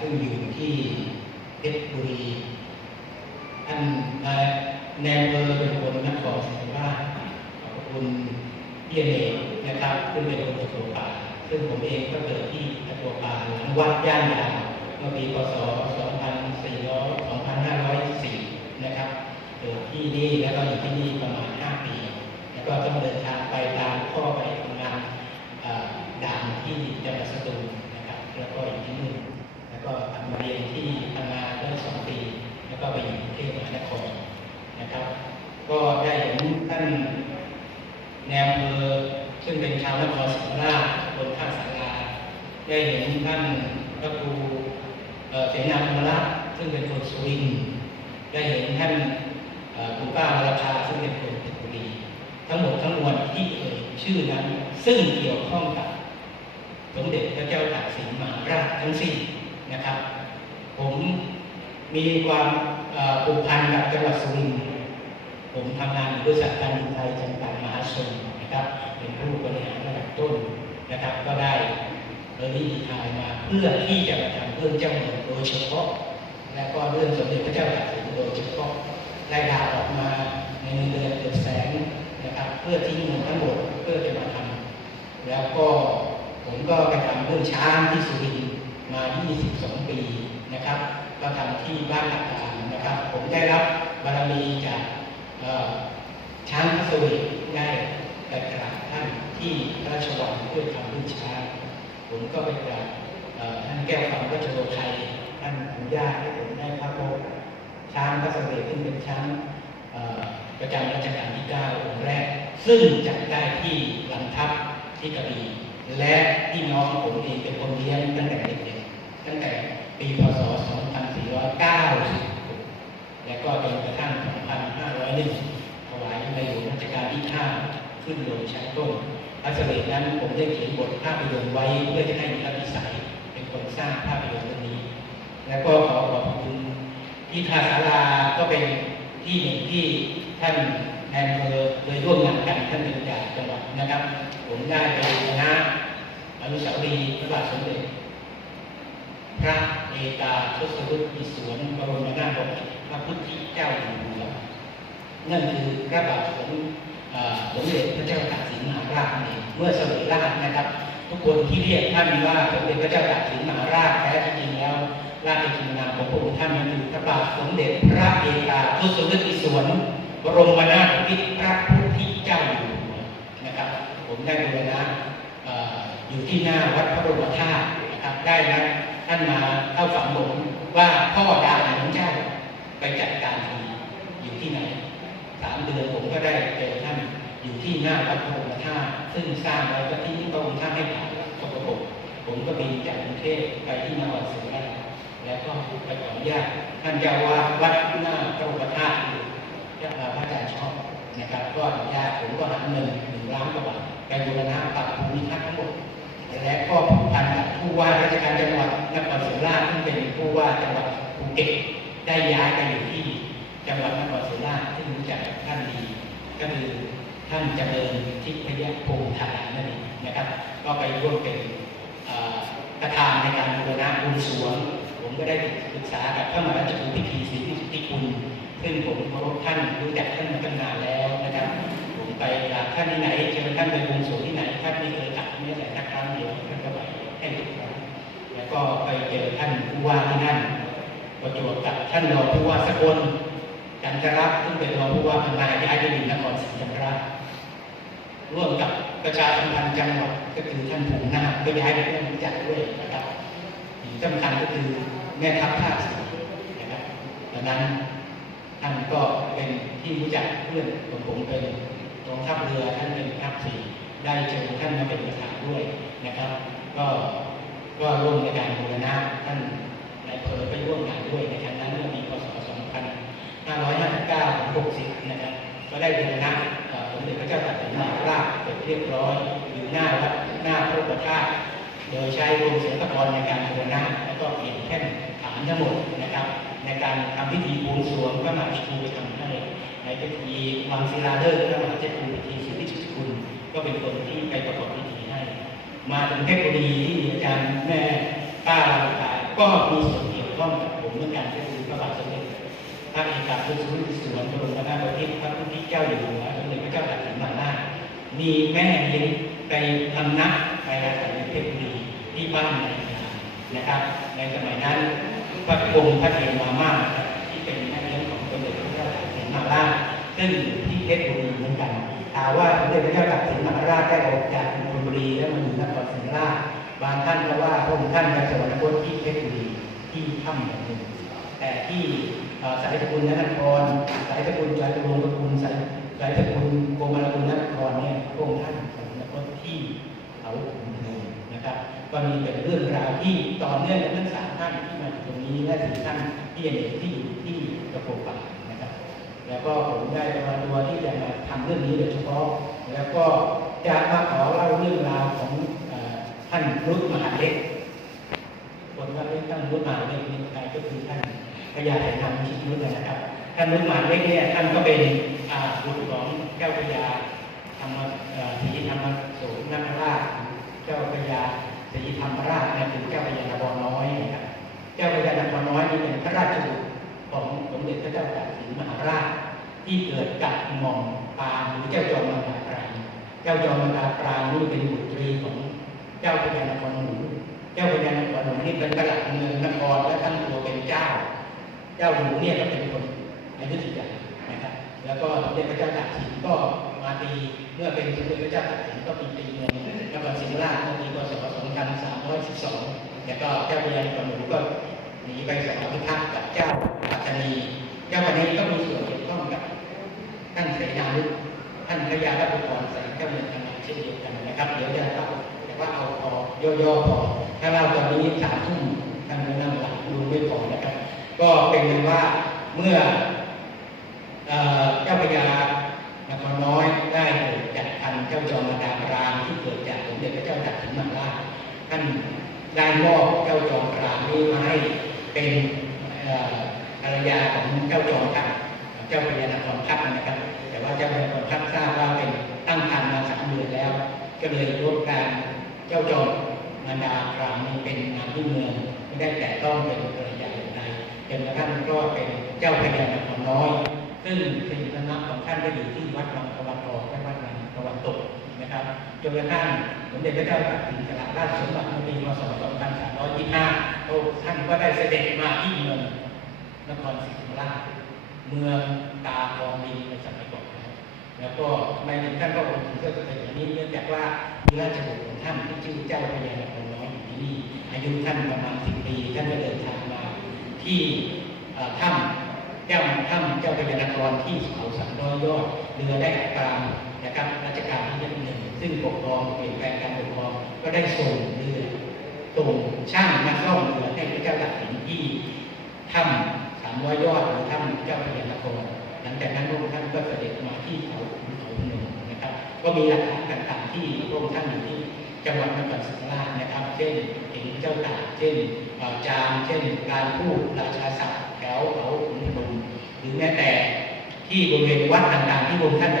ซึ่งอยู่ที่เพชรบุรีท่านนายแนวเบอร์เป็นคนนครศรีธรรมราชขอบคุณพี่เอกนะครับซึ่งเป็นคนตะกัวป่าซึ่งผมเองก็เกิดที่ตะกัวป่าหลังวัดย่านยาวเมื่อปีพศ2504นะครับเกิดที่นี่แล้วก็อยู่ที่นี่ประมาณ 5 ปี แล้วก็ต้องเดินทางไปตามข้อไปทำงานด่านที่จังหวัดสตูลนะครับแล้วก็อยู่ที่นู่น แล้วก็ทำเรียนที่พังงาได้สองปี แล้วก็ไปอยู่กรุงเทพมหานครนะครับ ก็ได้เห็นท่านแนวอำเภอซึ่งเป็นชาวนครศรีธรรมราชบนท่าสาราได้เห็นท่านพระครูเสนาธรรมรัตน์ซึ่งเป็นคนสุรินได้เห็นท่านคุณป้าวรชาซึ่งเป็นคนเพชรบุรี ทั้งหมดทั้งมวลที่เอ่ยชื่อนั้น ซึ่งเกี่ยวข้องกับสมเด็จพระเจ้าตากสินมหาราชทั้งสิ้น นะครับ ผมมีความอ่อผูกพันกับจังหวัดสุรินทร์ผมทำงานอยู่บริษัทการบินไทยจำกัดมหาชนนะครับ เป็นผู้บริหารระดับต้นนะครับ ก็ได้เออรี่ดีทายมาเพื่อที่จะมาทำเรื่องเจ้าเมืองโดยเฉพาะ และก็เรื่องสมเด็จพระเจ้าตากสินโดยเฉพาะได้ลาออกมาในเงินเดือนเกือบแสนนะครับ เพื่อทิ้งเงินทั้งหมดเพื่อจะมาทำแล้วก็ผมก็ไปทำเรื่องช้างที่สุรินทร์ มา 22 ปีนะครับก็ทำที่บ้านอาการนะครับ ผมได้รับบารมีจากช้างพระสวีได้ไปกราบท่านที่พระราชวังเพื่อทำเรื่องช้างผมก็ไปกราบท่านแก้วฝังรัชโลไทยท่านอนุญาตให้ผมได้พระโพช้างพระสวีซึ่เป็นช้างประจำรัชกาลที่9องค์แรก ซึ่งจัดได้ที่ลำทับที่กระบี่และพี่น้องผมเองเป็นคนเลี้ยงตั้งแต่เด็ก ตั้งแต่ปีพศ 2490และก็จนกระทั่ง 2501 ถวายในหลวงรัชกาลที่ 5 ขึ้นลงชั้นต้นพระเสด็จนั้นผมได้เขียนบทภาพยนตร์ไว้เพื่อจะให้พระวิสัยเป็นคนสร้างภาพยนตร์เรื่องนี้ แล้วก็ขอขอบคุณที่ท่าศาลาก็เป็นที่หนึ่งที่ท่านแอนเภอโดยร่วมงานกันท่านเป็นจากจังหวัดนะครับ ผมได้ไปคณะอนุสาวรีย์พระบาทสมเด็จ พระเอกาทศรุตอิศวรบรมนาถบพิตรพระพุทธเจ้าอยู่หัวนั่นคือพระบาทสมเอ่อสมเด็จพระเจ้าตากสินมหาราชนั่เมื่อเสวยราชนะครับ ทุกคนที่เรียกท่านว่าสมเด็จพระเจ้าตากสินมหาราชแท้จริงแล้วราชกินนามของพระองค์ท่านนั้นคือพระบาทสมเด็จพระเอกาทศรุตอิศวรบรมนาถบพิตรพระพุทธเจ้าอยู่หัวนะครับ ผมได้บูรณะอยู่ที่หน้าวัดพระบรมธาตุ นะครับ ได้นัดท่านมาเข้าฝังผมว่าพ่อดาของเจ้าไปจัดการทีอยู่ที่ไหนสามเดือนผมก็ได้เจอท่านอยู่ที่หน้าวัดพระบรมธาตุซึ่งสร้างไว้ก็ที่พระองค์ท่านให้ผ่านสกปรกผมก็บินจากกรุงเทพไปที่นครศรีธรรมราชแล้วก็ไปขออนุญาตท่านเจ้าว่าวัดหน้าพระบรมธาตุอยู่พระอาจารย์ชอบนะครับ ก็อนุญาตผมก็หาเงินหนึ่งล้านกว่าบาทไปบูรณะปรับภูมิทัศน์ทั้งหมด และก็ผูกพันกับผู้ว่าราชการจังหวัดนครศรีธรรมราชซึ่งเป็นผู้ว่าจังหวัดภูเก็ตได้ย้ายไปอยู่ที่จังหวัดนครศรีธรรมราชที่รู้จักท่านดี ก็คือท่านเริญทิพยพงษ์ธานั่นเองนะครับ ก็ไปร่วมเป็นประธานในการบูรณะบุญสวง ผมก็ได้ปรึกษากับพระมหาราชกุพิธีศรีสุทธิคุณซึ่งผมเคารพท่านรู้จักท่านมาตั้งนานแล้วนะครับ ไปกราบท่านที่ไหนเจอท่านไปวงสรวงที่ไหนท่านไม่เคยกลับไม่แต่สักครั้งเดียวท่านก็ไปให้ทุกครั้งแล้วก็ไปเจอท่านผู้ว่าที่นั่นประจวบกับท่านรองผู้ว่าสกลจันทรัตน์ซึ่งเป็นรองผู้ว่าพังงาย้ายไปอยู่นครศรีธรรมราชร่วมกับประชาสัมพันธ์จังหวัดก็คือท่านภูมินาก็ย้ายไปเพื่อนรู้จักด้วยนะครับที่สำคัญก็คือแม่ทัพภาคสี่นะครับดังนั้นท่านก็เป็นที่รู้จักเพื่อนของผมเป็น องทัพเรือท่านเป็นทัพสี่ได้เชิญท่านมาเป็นประธานด้วยนะครับ ก็ก็ร่วมในการบูรณะท่านนายเพอไปร่วมงานด้วยในครั้งนั้นเมื่อปีพศ 2559ถึง60 นะครับ ก็ได้บูรณะสมเด็จพระเจ้าตากสินมหาราชเสร็จเรียบร้อยอยู่หน้าวัดหน้าพระพุทธาตโดยใช้กรมศิลปากรในการบูรณะแล้วก็เปลี่ยนแท่นฐานทั้งหมดนะครับ ในการทำพิธีบวงสรวงพระมหาวิชูไปทำให้ ในพิธีวางศิลาฤกษ์พระมหาเจ้าคุณพิธีสุริชิตคุณ ก็เป็นคนที่ไปประกอบพิธีให้ มาถึงเทพชรบุรีที่อาจารย์แม่ป้าลำพาก็มีส่วนเกี่ยวข้องกับผมเมื่อกันก็คือพระบาทสมเด็จพระเอกาพุทธสวนพระบรมนาถบพิตรพระพุทธเจ้าอยู่หัวสมเด็จพระเจ้าตากสินมหาราชมีแม่เลี้ยงไปทำนักไปอาศัยในเทพชรบุรีที่บ้านในนะครับ ในสมัยนั้นพระองค์พระเทมาม่าที่เป็นแม่เลี้ยงของสมเด็จพระเจ้าตากสินมหาราชซึ่ง เพชรบุรีเหมือนกันถามว่าสมเด็จพระเจ้าตากสินมหาราชได้ออกจากธนบุรีแล้วมาอยู่นครศรีธรรมราชบางท่านก็ว่าพระองค์ท่านไปสวรรคตที่เพชรบุรีที่ถ้ำแห่งหนึ่งแต่ที่สายสกุลนครสายสกุลจาตุรงค์ตะกุลสายสายสกุลโกมารกุลนครเนี่ยพระองค์ท่านสวรรคตที่เขาขุนนูนะครับก็มีเป็นเรื่องราวที่ต่อเนื่องกันทั้งสามท่านที่มาอยู่ตรงนี้และสี่ท่านที่ยังอยู่ที่อยู่ที่กระโปรงป่า แล้วก็ผมได้มาตัวที่จะมาทำเรื่องนี้โดยเฉพาะ แล้วก็จะมาขอเล่าเรื่องราวของอท่านรุตมหาเล็กคนว่าเรื่องท่านรุตมหาเล็กนี่ใครก็คือท่านพญาไถ่นำชิดรุตนะครับท่านรุตมหาเล็กเนี่ยท่านก็เป็นบุตรของเจ้าพญาธรรมอ่อศรีธรรมโสนคราชเจ้าพญาศรีธรรมราชนะคือเจ้าพญานครน้อยนะครับเจ้าพญานครน้อยนี่เป็นพระราชบุตรของสมเด็จพระเจ้าตากสินมหาราช ที่เกิดกับหม่อมปานหรือเจ้าจอมมังกรปรางเจ้าจอมมังกรปรางนี่เป็นบุตรีของเจ้าพญานครหลวงเจ้าพญานครหลวงนี่เป็นประหลัดเมืองนครและตั้งตัวเป็นเจ้า เจ้าหลวงเนี่ยก็เป็นคนอยุธยานะครับ แล้วก็สมเด็จพระเจ้าตากสินก็มาตีเมื่อเป็นสมเด็จพระเจ้าตากสินก็มีตีเมืองนครศรีธรรมราชเมื่อปีพศ2312แล้วก็เจ้าพญานครหลวงก็หนีไปสวรรคตกับเจ้าปัตตานี เจ้าวันนี้ก็มีส่วนเกี่ยวข้องกับท่านเสนานุท่านพระยาลัตกรใส่เจ้าเมืองธรรมเช่นเดียวกันนะครับ เดี๋ยวจะเล่าแต่ว่าเอาพอย่อๆพอถ้าเล่าตอนนี้สามทุ่มท่านนั่งหลับดูไม่พอนะครับ ก็เป็นว่าเมื่อเจ้าพญานครน้อยได้เกิดจากพันเจ้าจอมดาปรางที่เกิดจากสมเด็จพระเจ้าตากสินมหาราชท่านได้มอบเจ้าจอมปรางนี้มาให้เป็นเภรรยาของเจ้าจอมทัพเจ้าพญานครทัพนะครับ แต่ว่าเจ้าพญานครทัพทราบว่าเป็นตั้งครรภ์มาสามเดือนแล้ว ก็เลยยกการเจ้าจอมมารดาครามนี้เป็นนามที่เมืองไม่ได้แต่ต้องเป็นภรรยาอย่างใดจนกระทั่งก็เป็นเจ้าพญานครน้อย ซึ่งเป็นคณะของท่านก็อยู่ที่วัดวังตะวันออกและวัดวังตะวันตกนะครับจนกระทั่งสมเด็จพระเจ้าตากสินสละราชสมบัติในปีพศ 2325พระองค์ท่านก็ได้เสด็จมาที่เมือง นครศรีธรรมราชเมืองตาทองดีในสมัยก่อนนะครับแล้วก็ทำไมถึงท่านก็คงถึงเรื่องอย่างนี้เนื่องจากว่ามีราชบุตรของท่านที่ชื่อเจ้าพญานครน้อยอยู่ที่นี่อายุท่านประมาณสิบปีท่านก็เดินทางมาที่ถ้ำเจ้าถ้ำเจ้าพญานครที่เขาสามร้อยยอดเรือได้อัตรามนะครับรัชกาลที่หนึ่งซึ่งปกครองเปลี่ยนแปลงการปกครองก็ได้ส่งเรือส่งช่างมาซ่อมเรือให้พระเจ้าตากสินที่ถ้ำ สามร้อยยอดหรือถ้ำเจ้าพระยานครหลังจากนั้นพระองค์ท่านก็เสด็จมาที่เขาขุนเขาหนมนะครับ ก็มีหลักฐานต่างๆที่พระองค์ท่านอยู่ที่จังหวัดนครศรีธรรมราชนะครับ เช่นเห็นเจ้าตากเช่นจามเช่นการพูดราชาศัพท์แถวเขาขุนพนมหรือแม้แต่ที่บริเวณวัดต่างๆที่พระองค์ท่าน